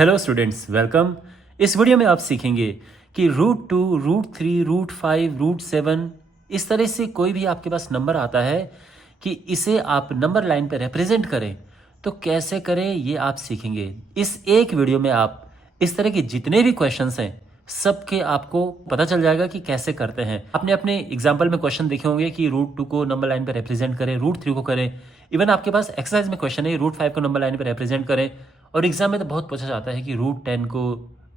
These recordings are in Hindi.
Hello students, welcome. इस वीडियो में आप सीखेंगे कि √2, √3, √5, √7 इस तरह से कोई भी आपके पास नंबर आता है कि इसे आप नंबर लाइन पर रिप्रेजेंट करें तो कैसे करें, ये आप सीखेंगे। इस एक वीडियो में आप इस तरह के जितने भी क्वेश्चंस हैं सबके आपको पता चल जाएगा कि कैसे करते हैं। आपने अपने एग्जाम्पल में क्वेश्चन देखे होंगे कि √2 को नंबर लाइन पर रिप्रेजेंट करें, √3 को करें। इवन आपके पास एक्सरसाइज में क्वेश्चन है √5 को नंबर लाइन पर रिप्रेजेंट करें। और एग्जाम में तो बहुत पूछा जाता है कि √10 को,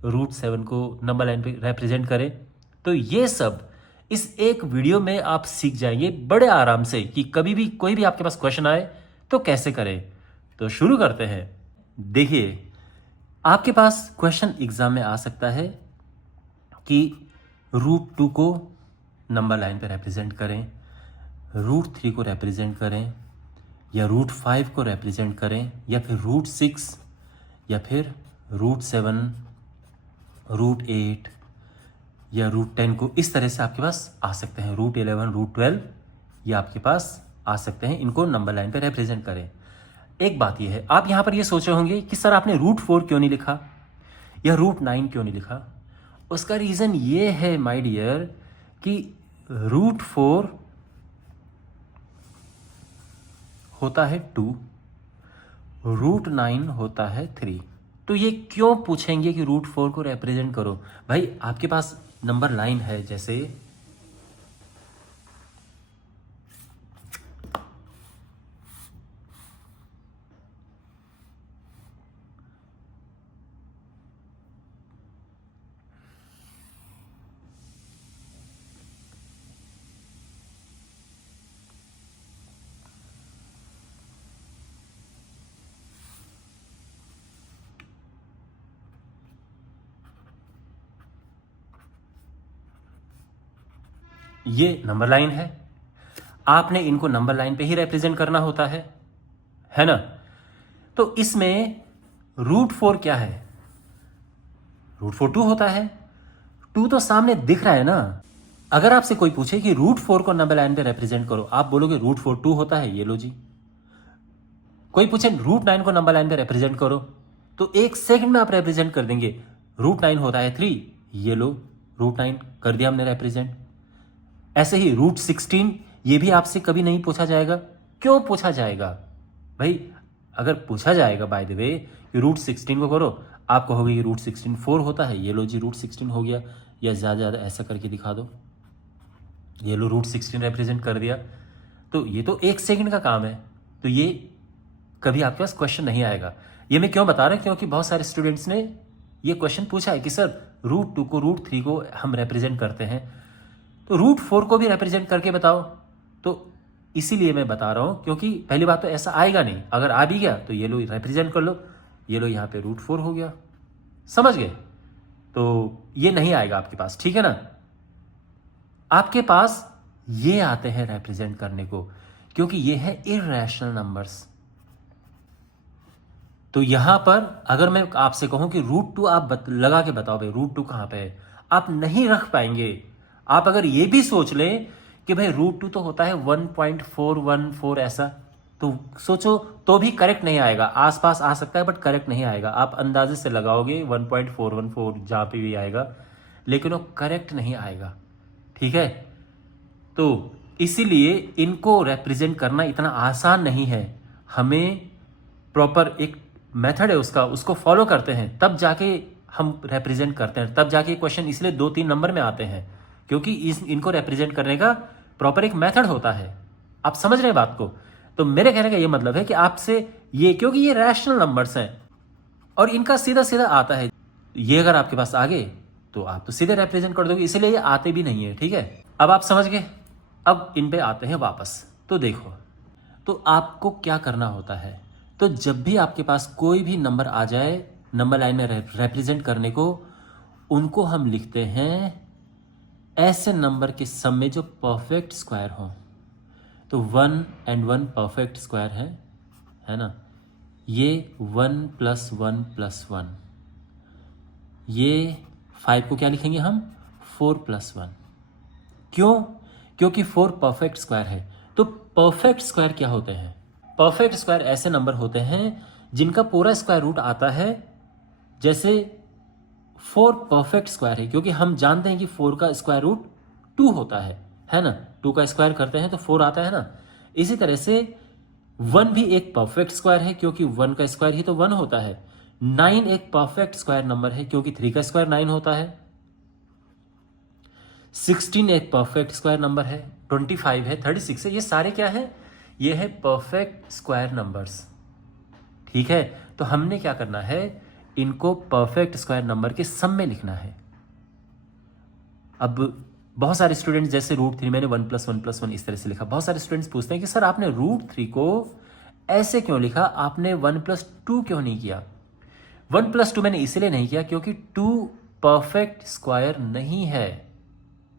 √7 को नंबर लाइन पे रिप्रेजेंट करें। तो ये सब इस एक वीडियो में आप सीख जाएंगे बड़े आराम से कि कभी भी कोई भी आपके पास क्वेश्चन आए तो कैसे करें। तो शुरू करते हैं। देखिए, आपके पास क्वेश्चन एग्जाम में आ सकता है कि √2 को नंबर लाइन पे रिप्रेजेंट करें, √3 को रिप्रेजेंट करें, या √5 को रिप्रेजेंट करें, या फिर √6, या फिर √7, √8 या √10 को। इस तरह से आपके पास आ सकते हैं। √11, √12 ये आपके पास आ सकते हैं। इनको नंबर लाइन पे रिप्रेजेंट करें। एक बात ये है, आप यहाँ पर ये सोच रहे होंगे कि सर आपने √4 क्यों नहीं लिखा या √9 क्यों नहीं लिखा। उसका रीज़न ये है माय डियर कि √4 होता है 2, √9 होता है 3। तो ये क्यों पूछेंगे कि √4 को रिप्रेजेंट करो। भाई आपके पास नंबर लाइन है, जैसे ये नंबर लाइन है, आपने इनको नंबर लाइन पे ही रिप्रेजेंट करना होता है ना। तो इसमें √4 क्या है, √4 2 होता है। 2 तो सामने दिख रहा है ना। अगर आपसे कोई पूछे कि √4 को नंबर लाइन पे रिप्रेजेंट करो, आप बोलोगे √4 2 होता है, ये लो जी। कोई पूछे √9 को नंबर लाइन पे रिप्रेजेंट करो, तो एक सेकंड में आप रिप्रेजेंट कर देंगे। √9 होता है 3, ये लो √9 कर दिया हमने रिप्रेजेंट। ऐसे ही √16 ये भी आपसे कभी नहीं पूछा जाएगा। क्यों पूछा जाएगा भाई? अगर पूछा जाएगा बाय द वे कि √16 को करो, आप कहोगे कि √16 4 होता है, ये लो जी √16 हो गया। या ज़्यादा ज़्यादा ऐसा करके दिखा दो, ये लो √16 रिप्रेजेंट कर दिया। तो ये तो एक सेकंड का काम है। तो ये कभी आपके पास क्वेश्चन नहीं आएगा। ये मैं क्यों बता रहा हूँ, क्योंकि बहुत सारे स्टूडेंट्स ने ये क्वेश्चन पूछा है कि सर √2 को, √3 को हम रिप्रेजेंट करते हैं, तो √4 को भी रिप्रेजेंट करके बताओ। तो इसीलिए मैं बता रहा हूँ, क्योंकि पहली बात तो ऐसा आएगा नहीं। अगर आ भी गया तो ये लो रिप्रेजेंट कर लो, ये लो यहाँ पे √4 हो गया। समझ गए? तो ये नहीं आएगा आपके पास, ठीक है ना। आपके पास ये आते हैं रिप्रेजेंट करने को, क्योंकि ये है इररेशनल नंबर्स। तो यहां पर अगर मैं आपसे कहूं कि √2 आप लगा के बताओ भाई √2 कहां पे है, आप नहीं रख पाएंगे। आप अगर ये भी सोच लें कि भाई √2 तो होता है 1.414 ऐसा, तो सोचो तो भी करेक्ट नहीं आएगा। आसपास आ सकता है बट करेक्ट नहीं आएगा। आप अंदाजे से लगाओगे 1.414 जहां पे भी आएगा, लेकिन वो करेक्ट नहीं आएगा, ठीक है। तो इसीलिए इनको रिप्रेजेंट करना इतना आसान नहीं है। हमें प्रॉपर एक मेथड है उसका, उसको फॉलो करते हैं तब जाके हम रिप्रेजेंट करते हैं। तब जाके क्वेश्चन इसलिए 2-3 नंबर में आते हैं, क्योंकि इनको रिप्रेजेंट करने का प्रॉपर एक मेथड होता है। आप समझ रहे हैं बात को? तो मेरे कहने का ये मतलब है कि आपसे ये, क्योंकि ये रैशनल नंबर्स हैं और इनका सीधा सीधा आता है, ये अगर आपके पास आ गए तो आप तो सीधे रिप्रेजेंट कर दोगे, इसीलिए ये आते भी नहीं है, ठीक है। अब आप समझ गए। अब इन पे आते हैं वापस। तो देखो, तो आपको क्या करना होता है, तो जब भी आपके पास कोई भी नंबर आ जाए नंबर लाइन में रिप्रेजेंट करने को, उनको हम लिखते हैं ऐसे नंबर के सम में जो परफेक्ट स्क्वायर हो। तो 1 and 1 परफेक्ट स्क्वायर है ना। ये 1 + 1 + 1, ये 5 को क्या लिखेंगे हम, 4 + 1। क्यों? क्योंकि 4 परफेक्ट स्क्वायर है। तो परफेक्ट स्क्वायर क्या होते हैं? परफेक्ट स्क्वायर ऐसे नंबर होते हैं जिनका पूरा स्क्वायर रूट आता है जैसे 4 परफेक्ट स्क्वायर है, क्योंकि हम जानते हैं कि 4 का स्क्वायर रूट 2 होता है ना। 2 का स्क्वायर करते हैं तो 4 आता है ना। इसी तरह से 1 भी एक परफेक्ट स्क्वायर है, क्योंकि 1 का स्क्वायर ही तो 1 होता है। 9 एक परफेक्ट स्क्वायर नंबर है, क्योंकि 3 का स्क्वायर 9 होता है। 16 एक परफेक्ट स्क्वायर नंबर है। 25 है, 36 है। ये सारे क्या है? ये है परफेक्ट स्क्वायर नंबर्स। ठीक है, तो हमने क्या करना है, इनको परफेक्ट स्क्वायर नंबर के सम में लिखना है। अब बहुत सारे स्टूडेंट्स, जैसे √3 मैंने 1 + 1 + 1 इस तरह से लिखा। बहुत सारे स्टूडेंट्स पूछते हैं कि सर आपने √3 को ऐसे क्यों लिखा, आपने 1 + 2 क्यों नहीं किया? 1 + 2 मैंने इसलिए नहीं किया क्योंकि 2 परफेक्ट स्क्वायर नहीं है।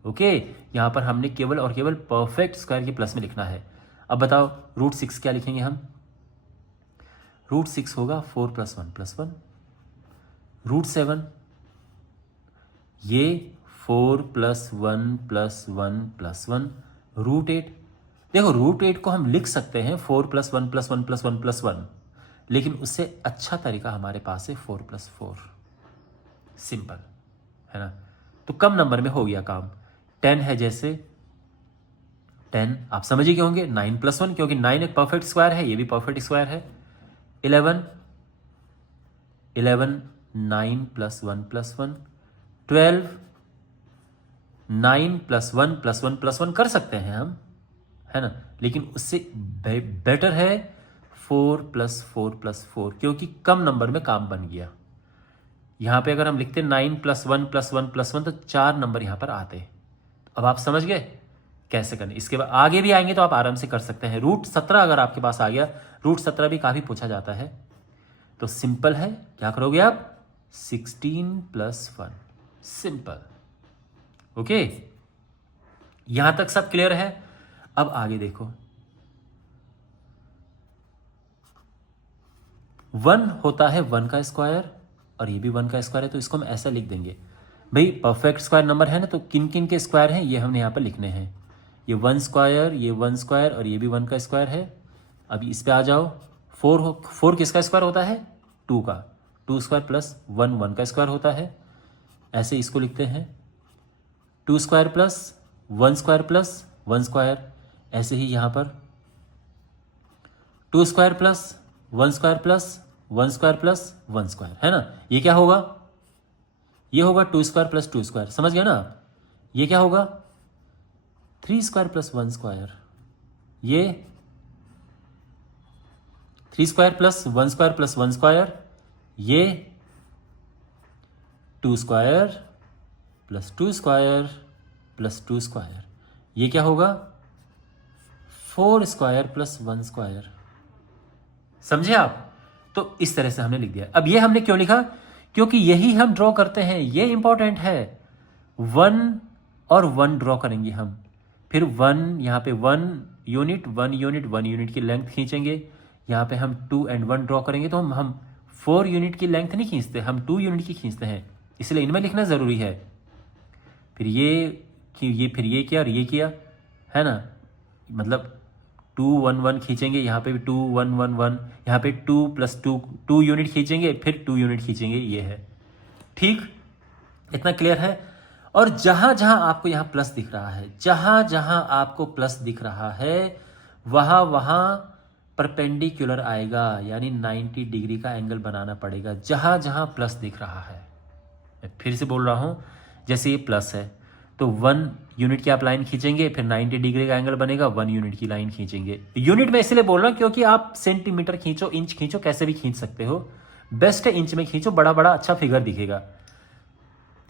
ओके, यहां पर हमने केवल और केवल परफेक्ट स्क्वायर के प्लस में लिखना है। अब बताओ √6 क्या लिखेंगे हम? √6 होगा 4 + 1 + 1। √7 ये 4 + 1 + 1 + 1। √8 देखो, √8 को हम लिख सकते हैं 4 + 1 + 1 + 1 + 1, लेकिन उससे अच्छा तरीका हमारे पास है 4 + 4। सिंपल है ना। तो कम नंबर में हो गया काम। 10 है, जैसे 10 आप समझ ही गए होंगे, 9 + 1, क्योंकि 9 एक परफेक्ट स्क्वायर है, ये भी परफेक्ट स्क्वायर है। 11 9 + 1 + 1। 12 9 + 1 + 1 + 1 कर सकते हैं हम, है ना, लेकिन उससे बेटर है 4 + 4 + 4, क्योंकि कम नंबर में काम बन गया। यहां पे अगर हम लिखते 9 + 1 + 1 + 1 तो 4 नंबर यहां पर आते। अब आप समझ गए कैसे करने। इसके बाद आगे भी आएंगे तो आप आराम से कर सकते हैं। √17 अगर आपके पास आ गया, √17 भी काफी पूछा जाता है, तो सिंपल है, क्या करोगे आप? 16 + 1। सिंपल। ओके, यहां तक सब क्लियर है। अब आगे देखो, 1 होता है 1 का स्क्वायर, और ये भी 1 का स्क्वायर है, तो इसको हम ऐसा लिख देंगे। भाई परफेक्ट स्क्वायर नंबर है ना, तो किन किन के स्क्वायर हैं ये हमने यहां पर लिखने हैं। ये 1 स्क्वायर, ये 1 स्क्वायर, और ये भी 1 का स्क्वायर है। अभी इस पे आ जाओ। 4 किसका स्क्वायर होता है? 2 का। 2 स्क्वायर + 1 1 का स्क्वायर होता है। ऐसे इसको लिखते हैं 2 स्क्वायर + 1 स्क्वायर + 1 स्क्वायर। ऐसे ही यहां पर 2 स्क्वायर + 1 स्क्वायर + 1 स्क्वायर + 1 स्क्वायर, है ना। ये क्या होगा? ये होगा 2 स्क्वायर + 2 स्क्वायर। समझ गया ना आप? ये क्या होगा? 3 स्क्वायर + 1 स्क्वायर। ये 3 स्क्वायर + 1 स्क्वायर + 1 स्क्वायर। ये 2 स्क्वायर + 2 स्क्वायर + 2 स्क्वायर। ये क्या होगा? 4 स्क्वायर + 1 स्क्वायर। समझे आप? तो इस तरह से हमने लिख दिया। अब ये हमने क्यों लिखा? क्योंकि यही हम ड्रॉ करते हैं, ये इंपॉर्टेंट है। 1 और 1 ड्रॉ करेंगे हम, फिर 1 यहां पे 1 यूनिट 1 यूनिट 1 यूनिट की लेंथ खींचेंगे। यहां पे हम 2 and 1 ड्रॉ करेंगे, तो हम 4 यूनिट की लेंथ नहीं खींचते, हम 2 यूनिट की खींचते हैं, इसलिए इनमें लिखना जरूरी है। फिर फिर ये किया और ये किया, है ना, मतलब 2 1 1 खींचेंगे, यहाँ पे भी 2 1 1 1, यहाँ पे 2 + 2 2 यूनिट खींचेंगे, फिर 2 यूनिट खींचेंगे। ये है, ठीक, इतना क्लियर है। और जहां जहां आपको यहां प्लस दिख रहा है, जहां जहां आपको प्लस दिख रहा है, वहां वहां परपेंडिकुलर आएगा, यानी 90 डिग्री का एंगल बनाना पड़ेगा जहां जहां प्लस दिख रहा है। मैं फिर से बोल रहा हूं, जैसे ये प्लस है तो 1 यूनिट की आप लाइन खींचेंगे, फिर 90 डिग्री का एंगल बनेगा, 1 यूनिट की लाइन खींचेंगे। यूनिट में इसलिए बोल रहा हूं क्योंकि आप सेंटीमीटर खींचो, इंच खींचो, कैसे भी खींच सकते हो, बेस्ट है इंच में खींचो, बड़ा बड़ा अच्छा फिगर दिखेगा।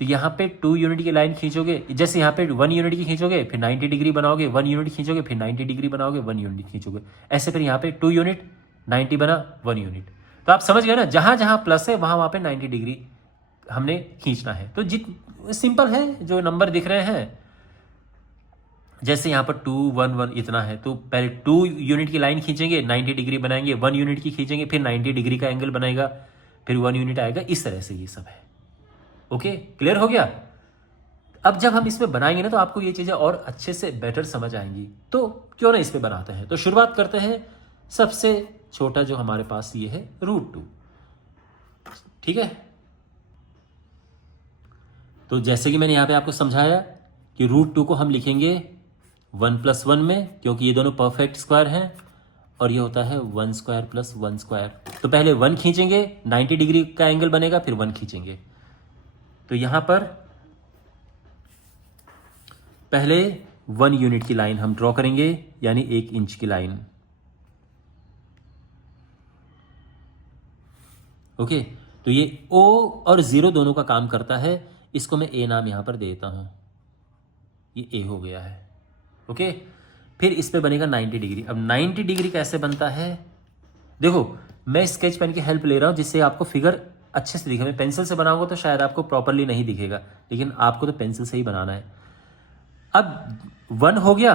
तो यहाँ पे 2 यूनिट की लाइन खींचोगे, जैसे यहाँ पे 1 यूनिट की खींचोगे, फिर 90 डिग्री बनाओगे, 1 यूनिट खींचोगे, फिर 90 डिग्री बनाओगे, 1 यूनिट खींचोगे, ऐसे फिर यहाँ पे 2 यूनिट 90 बना, 1 यूनिट। तो आप समझ गए ना, जहां जहां प्लस है वहां वहां पे 90 डिग्री हमने खींचना है। तो सिंपल है, जो नंबर दिख रहे हैं, जैसे यहाँ पर 2 1 1 इतना है, तो पहले 2 यूनिट की लाइन खींचेंगे, 90 डिग्री बनाएंगे, 1 यूनिट की खींचेंगे, फिर 90 डिग्री का एंगल बनाएगा, फिर 1 यूनिट आएगा। इस तरह से ये सब है। ओके, क्लियर हो गया? अब जब हम इसमें बनाएंगे ना, तो आपको ये चीजें और अच्छे से बेटर समझ आएंगी। तो क्यों ना इस पे बनाते हैं। तो शुरुआत करते हैं, सबसे छोटा जो हमारे पास ये है √2, ठीक है। तो जैसे कि मैंने यहाँ पे आपको समझाया कि √2 को हम लिखेंगे 1+1 में, क्योंकि ये दोनों परफेक्ट स्क्वायर हैं, और ये होता है 1² + 1²। तो पहले 1 खींचेंगे, 90 डिग्री का एंगल बनेगा, फिर 1 खींचेंगे। तो यहां पर पहले 1 यूनिट की लाइन हम ड्रॉ करेंगे, यानी 1 इंच की लाइन। ओके, तो ये O और 0 दोनों का काम करता है। इसको मैं A नाम यहां पर दे देता हूं, ये A हो गया है। ओके, फिर इस पे बनेगा 90 डिग्री। अब 90 डिग्री कैसे बनता है, देखो मैं स्केच पेन की हेल्प ले रहा हूं जिससे आपको फिगर अच्छे से दिखे। मैं पेंसिल से बनाऊंगा तो शायद आपको प्रॉपरली नहीं दिखेगा, लेकिन आपको तो पेंसिल से ही बनाना है। अब 1 हो गया,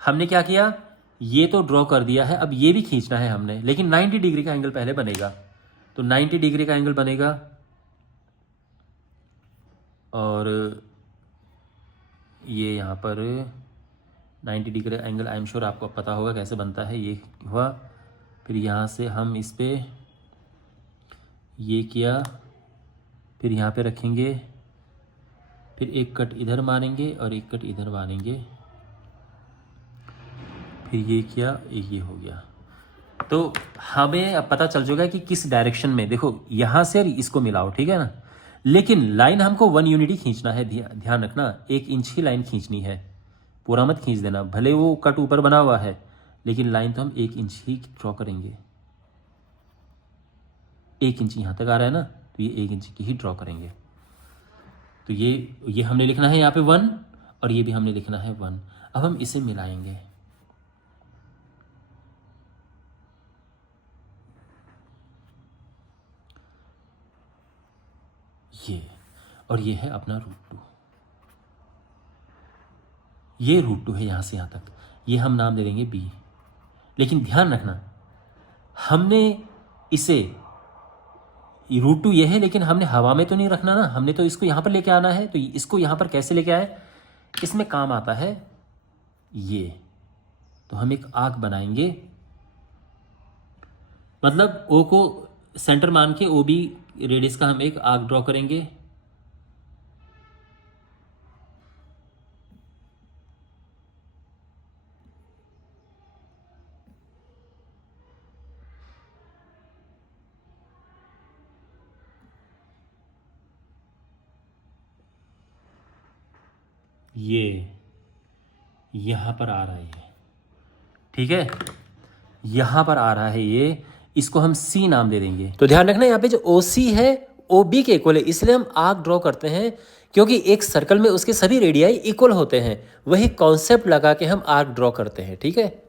हमने क्या किया, ये तो ड्रॉ कर दिया है, अब ये भी खींचना है हमने, लेकिन 90 डिग्री का एंगल पहले बनेगा। तो 90 डिग्री का एंगल बनेगा, और ये यहाँ पर 90 degree angle I am sure आपको पता होगा कैसे बनता है। ये हुआ, फिर यहाँ से हम इस पे ये किया, फिर यहाँ पे रखेंगे, फिर एक कट इधर मारेंगे और एक कट इधर मारेंगे, फिर ये किया, ये हो गया। तो हमें अब पता चल जाएगा कि किस डायरेक्शन में, देखो यहाँ से इसको मिलाओ, ठीक है ना, लेकिन लाइन हमको 1 यूनिट ही खींचना है। ध्यान रखना, 1 इंच ही लाइन खींचनी है, पूरा मत खींच देना। भले वो कट ऊपर बना हुआ है, लेकिन लाइन तो हम 1 इंच ही ड्रॉ करेंगे। 1 इंच यहाँ तक आ रहा है ना, तो ये 1 इंच की ही ड्रॉ करेंगे। तो ये हमने लिखना है यहाँ पे 1, और ये भी हमने लिखना है 1। अब हम इसे मिलाएंगे, ये, और ये है अपना √2। ये √2 है यहाँ से यहाँ तक, ये हम नाम दे देंगे B। लेकिन ध्यान रखना, हमने इसे √2 ये है, लेकिन हमने हवा में तो नहीं रखना ना, हमने तो इसको यहाँ पर लेके आना है। तो इसको यहाँ पर कैसे लेके आए, इसमें काम आता है ये। तो हम एक आर्क बनाएंगे, मतलब O को सेंटर मान के OB रेडियस का हम एक आर्क ड्रॉ करेंगे। ये यहां पर आ रहा है, ये ठीक है, यहां पर आ रहा है ये, इसको हम C नाम दे देंगे। तो ध्यान रखना, यहाँ पे जो OC है OB के इक्वल है, इसलिए हम आर्क ड्रॉ करते हैं, क्योंकि एक सर्कल में उसके सभी रेडियाई इक्वल होते हैं। वही कॉन्सेप्ट लगा के हम आर्क ड्रॉ करते हैं, ठीक है।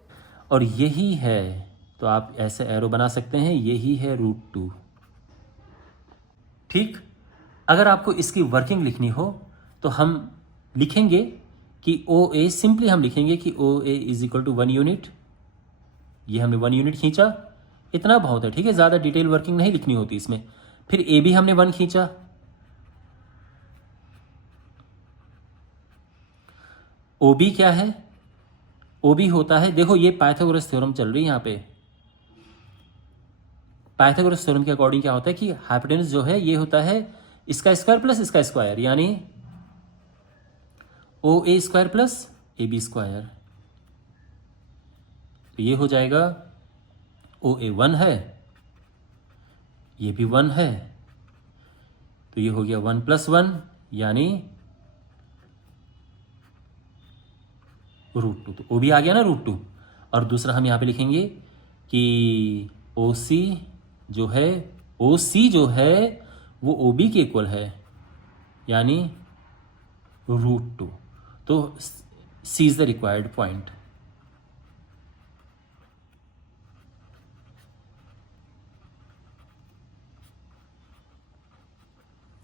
और यही है, तो आप ऐसे एरो बना सकते हैं, यही है √2, ठीक। अगर आपको इसकी वर्किंग लिखनी हो तो हम लिखेंगे कि OA, सिंपली हम लिखेंगे कि OA = 1 यूनिट। ये हमने 1 यूनिट खींचा, इतना बहुत है, ठीक है, ज़्यादा डिटेल वर्किंग नहीं लिखनी होती इसमें। फिर AB हमने 1 खींचा, OB क्या है, OB होता है, देखो ये पाइथागोरस थ्योरम चल रही है यहाँ पे। पाइथागोरस थ्योरम के अकॉर्डिंग क्या होता है कि हाइपोटेनस जो है ये होता है इसका स्क्वायर प्लस इसका स्क्वायर, यानी OA² + AB²। तो ये हो जाएगा, OA 1 है, ये भी 1 है, तो ये हो गया 1 + 1, यानी √2। तो OB आ गया ना √2। और दूसरा हम यहाँ पे लिखेंगे कि OC जो है वो OB के इक्वल है, यानी √2। तो C is the required point.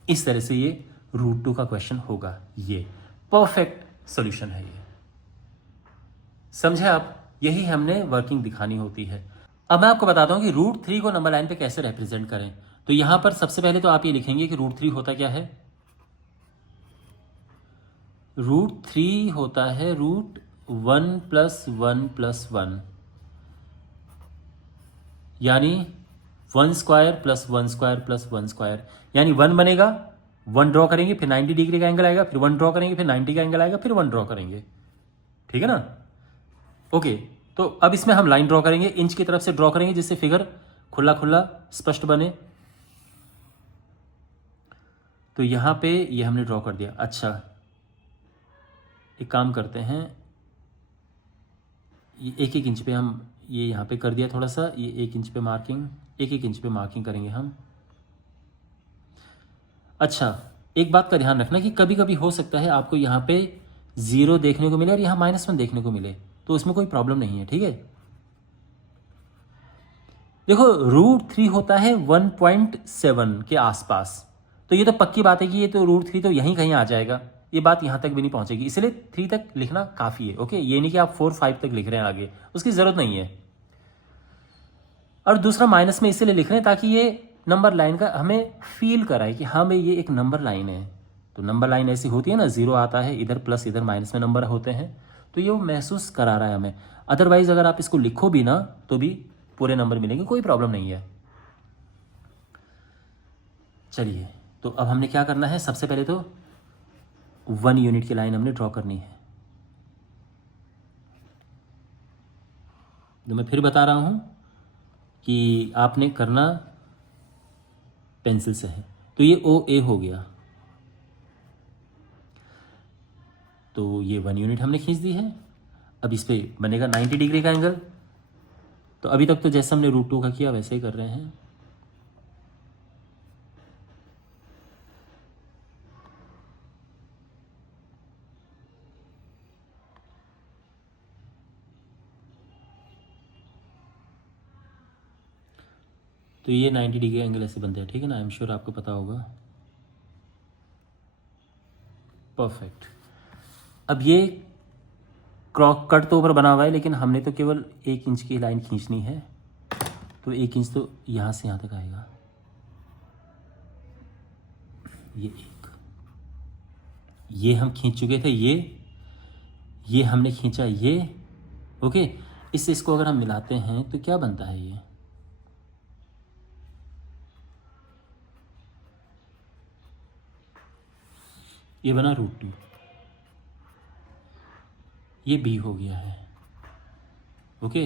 इस तरह से ये √2 का क्वेश्चन होगा। ये परफेक्ट सॉल्यूशन है, ये समझे आप। यही हमने वर्किंग दिखानी होती है। अब मैं आपको बताता हूं कि √3 को नंबर लाइन पे कैसे रिप्रेजेंट करें। तो यहां पर सबसे पहले तो आप ये लिखेंगे कि √3 होता क्या है, √3 होता है √1 + 1 + 1, यानी 1² + 1² + 1², यानी 1 बनेगा, 1 ड्रॉ करेंगे, फिर 90 डिग्री का एंगल आएगा, फिर 1 ड्रॉ करेंगे, फिर 90 का एंगल आएगा, फिर 1 ड्रॉ करेंगे। ठीक है ना? ओके, तो अब इसमें हम लाइन ड्रॉ करेंगे, इंच की तरफ से ड्रॉ करेंगे जिससे फिगर खुला खुला स्पष्ट बने। तो यहां पे ये हमने ड्रॉ कर दिया। अच्छा, एक काम करते हैं, ये 1-1 इंच पे हम ये यहाँ पे कर दिया थोड़ा सा, ये 1 इंच पे मार्किंग, 1-1 इंच पे मार्किंग करेंगे हम। अच्छा, एक बात का ध्यान रखना कि कभी कभी हो सकता है आपको यहाँ पे 0 देखने को मिले और यहाँ -1 देखने को मिले, तो उसमें कोई प्रॉब्लम नहीं है। ठीक है, देखो √3 होता है 1.7 के आसपास, तो ये तो पक्की बात है कि ये तो √3 तो यहीं कहीं आ जाएगा, ये बात यहाँ तक भी नहीं पहुंचेगी, इसलिए 3 तक लिखना काफ़ी है। ओके, ये नहीं कि आप 4-5 तक लिख रहे हैं, आगे उसकी ज़रूरत नहीं है। और दूसरा माइनस में इसलिए लिख रहे हैं ताकि ये नंबर लाइन का हमें फील कराए कि हाँ भाई ये एक नंबर लाइन है। तो नंबर लाइन ऐसी होती है ना, 0 आता है, इधर प्लस इधर माइनस में नंबर होते हैं, तो ये वो महसूस करा रहा है हमें। अदरवाइज अगर आप इसको लिखो भी ना तो भी पूरे नंबर मिलेंगे, कोई प्रॉब्लम नहीं है। चलिए, तो अब हमने क्या करना है, सबसे पहले तो 1 यूनिट की लाइन हमने ड्रॉ करनी है। तो मैं फिर बता रहा हूं कि आपने करना पेंसिल से है। तो ये OA हो गया, तो ये 1 यूनिट हमने खींच दी है। अब इस पे बनेगा 90 डिग्री का एंगल। तो अभी तक तो जैसे हमने √2 का किया वैसे ही कर रहे हैं। तो ये 90 डिग्री एंगल ऐसे बनते हैं। ठीक है ना, आई एम श्योर आपको पता होगा। परफेक्ट। अब ये क्रॉक कट तो ऊपर बना हुआ है, लेकिन हमने तो केवल 1 इंच की लाइन खींचनी है, तो 1 इंच तो यहाँ से यहाँ तक आएगा। ये हम खींच चुके थे, ये हमने खींचा ये। ओके, इससे इसको अगर हम मिलाते हैं तो क्या बनता है, ये बना √2, ये B हो गया है। ओके,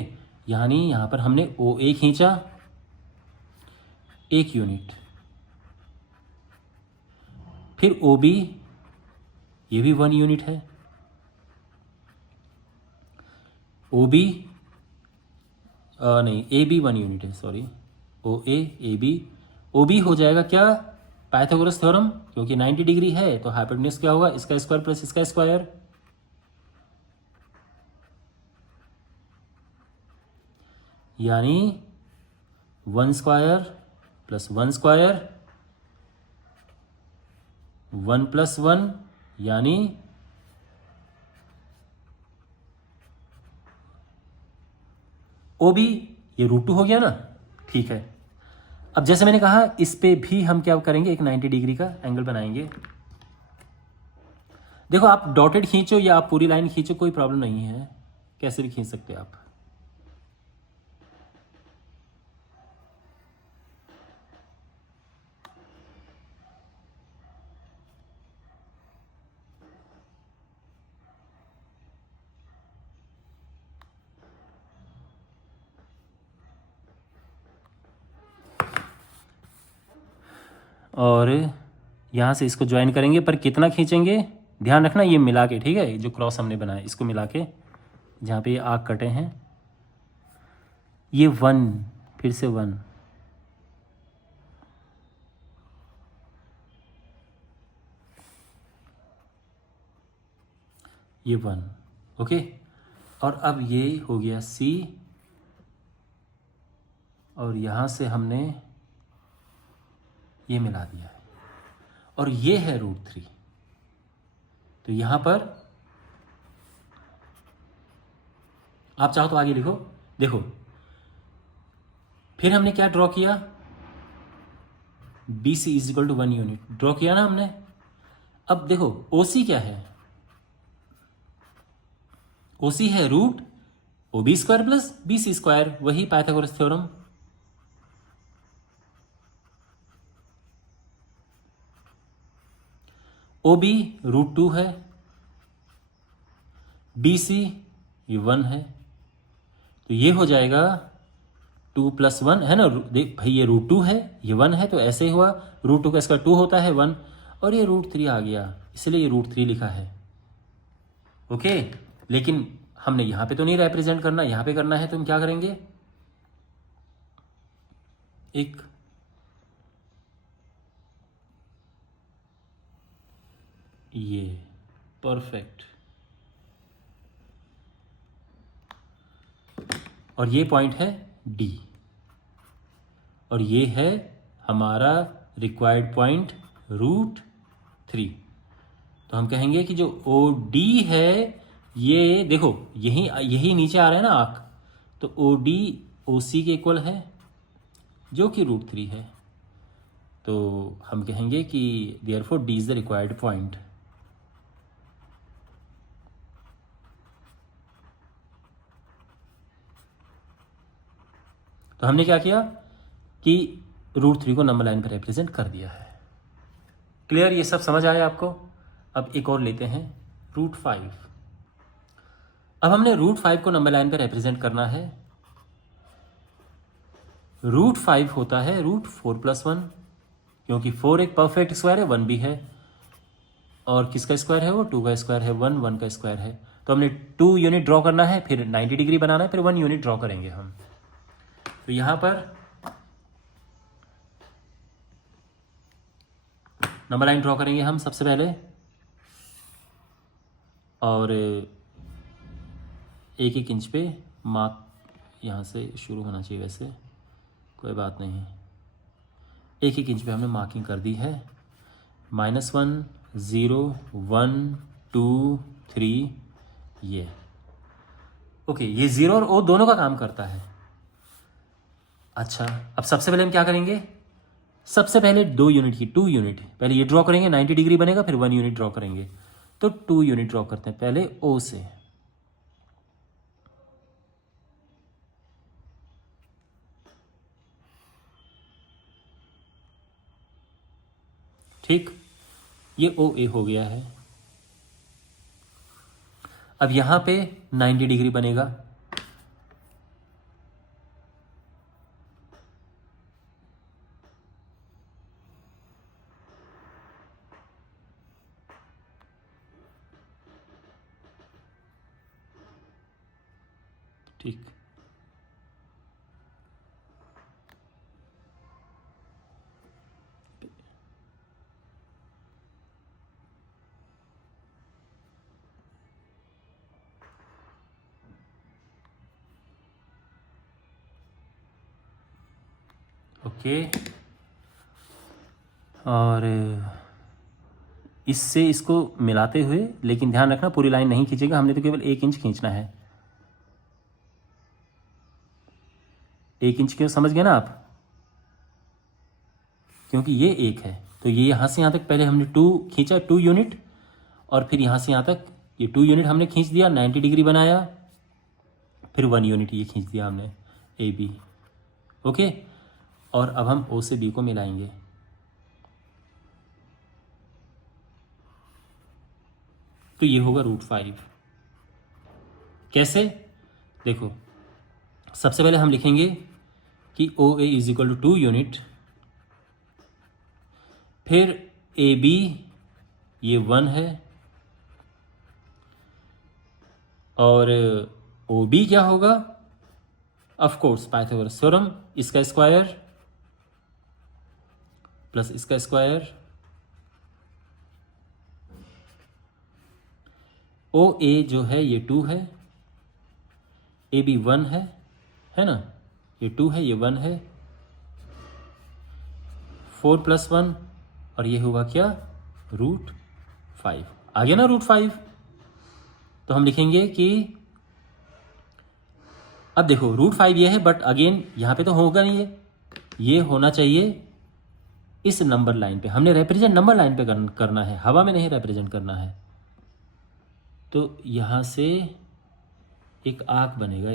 यानी यहां पर हमने OA खींचा 1 यूनिट, फिर OB, ये भी 1 यूनिट है, OB नहीं, AB 1 यूनिट है, सॉरी, OA AB, OB हो जाएगा क्या, पाइथागोरस थ्योरम, क्योंकि 90 डिग्री है तो हाइपोटेन्यूज क्या होगा, इसका स्क्वायर प्लस इसका स्क्वायर। यानी 1 स्क्वायर प्लस 1 स्क्वायर 1 + 1, यानी OB, ये √2 हो गया ना। ठीक है, अब जैसे मैंने कहा इस पे भी हम क्या करेंगे, एक 90 डिग्री का एंगल बनाएंगे। देखो आप डॉटेड खींचो या आप पूरी लाइन खींचो, कोई प्रॉब्लम नहीं है, कैसे भी खींच सकते हैं आप। और यहाँ से इसको ज्वाइन करेंगे, पर कितना खींचेंगे ध्यान रखना, ये मिला के, ठीक है, जो क्रॉस हमने बनाया इसको मिला के, जहाँ पे ये आग कटे हैं, ये 1, फिर से 1, ये 1। ओके, और अब ये हो गया C, और यहाँ से हमने ये मिला दिया है, और ये है √3। तो यहां पर आप चाहो तो आगे लिखो। देखो फिर हमने क्या ड्रॉ किया, BC = 1 यूनिट ड्रॉ किया ना हमने। अब देखो OC क्या है, OC है √OB² प्लस BC², वही पाइथागोरस थ्योरम। ओ बी √2 है, बी सी ये 1 है, तो ये हो जाएगा 2 + 1 है ना। देख भाई ये √2 है, ये 1 है, तो ऐसे ही हुआ। √2 का स्क्वायर 2 होता है 1, और ये √3 आ गया, इसलिए ये √3 लिखा है। ओके, लेकिन हमने यहां पे तो नहीं रिप्रेजेंट करना, यहां पे करना है, तो हम क्या करेंगे, एक ये परफेक्ट, और ये पॉइंट है डी, और ये है हमारा रिक्वायर्ड पॉइंट √3। तो हम कहेंगे कि जो ओ डी है, ये देखो यही यही नीचे आ रहा है ना आर्क, तो ओ डी ओ सी के इक्वल है, जो कि √3 है। तो हम कहेंगे कि therefore D is the required point. तो हमने क्या किया कि √3 को नंबर लाइन पर रिप्रेजेंट कर दिया है। क्लियर, ये सब समझ आया आपको। अब एक और लेते हैं √5। अब हमने √5 को नंबर लाइन पर रिप्रेजेंट करना है। √5 होता है √4 + 1, क्योंकि 4 एक परफेक्ट स्क्वायर है, 1 भी है, और किसका स्क्वायर है वो, 2 का स्क्वायर है, 1 का स्क्वायर है। तो हमने 2 यूनिट ड्रॉ करना है, फिर 90 डिग्री बनाना है, फिर 1 यूनिट ड्रॉ करेंगे हम। तो यहां पर नंबर लाइन ड्रॉ करेंगे हम सबसे पहले, और 1-1 इंच पे मार्क यहाँ से शुरू होना चाहिए, वैसे कोई बात नहीं है। 1-1 इंच पे हमने मार्किंग कर दी है। -1 0 1 2 3 ये ओके, ये 0 और O दोनों का काम करता है। अच्छा, अब सबसे पहले हम क्या करेंगे, सबसे पहले 2 यूनिट की 2 यूनिट पहले ये ड्रॉ करेंगे, 90 डिग्री बनेगा, फिर 1 यूनिट ड्रॉ करेंगे। तो 2 यूनिट ड्रॉ करते हैं पहले O से। ठीक, ये OA हो गया है। अब यहां पे 90 डिग्री बनेगा, ठीक। ओके, और इससे इसको मिलाते हुए, लेकिन ध्यान रखना पूरी लाइन नहीं खींचेगा, हमने तो केवल 1 इंच खींचना है। 1 इंच क्यों, समझ गए ना आप, क्योंकि ये 1 है, तो ये यहाँ से यहाँ तक पहले हमने 2 खींचा, 2 यूनिट, और फिर यहाँ से यहाँ तक ये 2 यूनिट हमने खींच दिया, 90 डिग्री बनाया, फिर 1 यूनिट ये खींच दिया हमने, AB। ओके, और अब हम O से B को मिलाएंगे। तो ये होगा √5। कैसे, देखो सबसे पहले हम लिखेंगे कि OA = 2 यूनिट, फिर AB ये 1 है, और OB क्या होगा, ऑफ कोर्स पाइथागोरस थ्योरम, इसका स्क्वायर प्लस इसका स्क्वायर। OA जो है ये 2 है, AB 1 है ना, ये 2 है, ये 1 है, 4 + 1, और ये होगा क्या, √5 आ गया ना, √5। तो हम लिखेंगे कि अब देखो √5 ये है, बट अगेन यहां पे तो होगा नहीं, ये होना चाहिए इस नंबर लाइन पे, हमने रिप्रेजेंट नंबर लाइन पे करना है, हवा में नहीं रिप्रेजेंट करना है। तो यहां से एक आर्क बनेगा,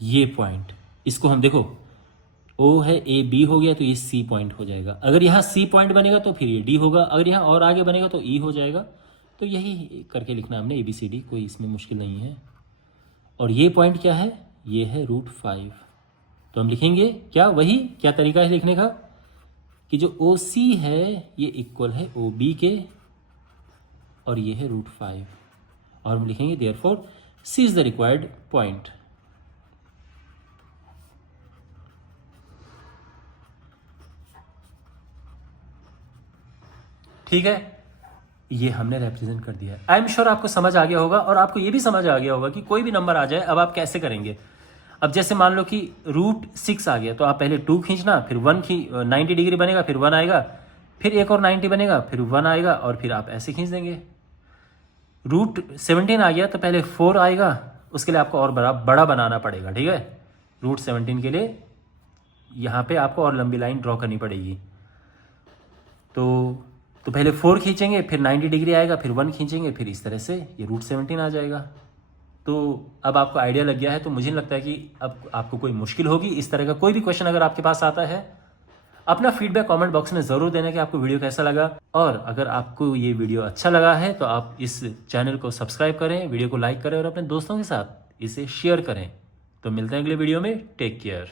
ये पॉइंट, इसको हम देखो ओ है, ए बी हो गया तो ये सी पॉइंट हो जाएगा। अगर यहाँ सी पॉइंट बनेगा तो फिर ये डी होगा, अगर यहाँ और आगे बनेगा तो ई हो जाएगा। तो यही करके लिखना हमने ABCD, कोई इसमें मुश्किल नहीं है। और ये पॉइंट क्या है, ये है √5। तो हम लिखेंगे क्या, वही क्या तरीका है लिखने का कि जो OC है ये इक्वल है OB के, और ये है √5, और हम लिखेंगे therefore C is the required point. ठीक है, ये हमने रिप्रेजेंट कर दिया। आई एम श्योर आपको समझ आ गया होगा, और आपको ये भी समझ आ गया होगा कि कोई भी नंबर आ जाए अब आप कैसे करेंगे। अब जैसे मान लो कि √6 आ गया, तो आप पहले 2 खींचना, फिर 90 डिग्री बनेगा, फिर 1 आएगा, फिर एक और 90 बनेगा, फिर 1 आएगा, और फिर आप ऐसे खींच देंगे। √17 आ गया तो पहले 4 आएगा, उसके लिए आपको और बड़ा बनाना पड़ेगा। ठीक है, √17 के लिए यहाँ पे आपको और लंबी लाइन ड्रॉ करनी पड़ेगी। तो पहले 4 खींचेंगे, फिर 90 डिग्री आएगा, फिर 1 खींचेंगे, फिर इस तरह से ये √17 आ जाएगा। तो अब आपको आइडिया लग गया है, तो मुझे नहीं लगता है कि अब आपको कोई मुश्किल होगी। इस तरह का कोई भी क्वेश्चन अगर आपके पास आता है, अपना फीडबैक कमेंट बॉक्स में ज़रूर देना कि आपको वीडियो कैसा लगा। और अगर आपको ये वीडियो अच्छा लगा है तो आप इस चैनल को सब्सक्राइब करें, वीडियो को लाइक करें और अपने दोस्तों के साथ इसे शेयर करें। तो मिलते हैं अगले वीडियो में, टेक केयर।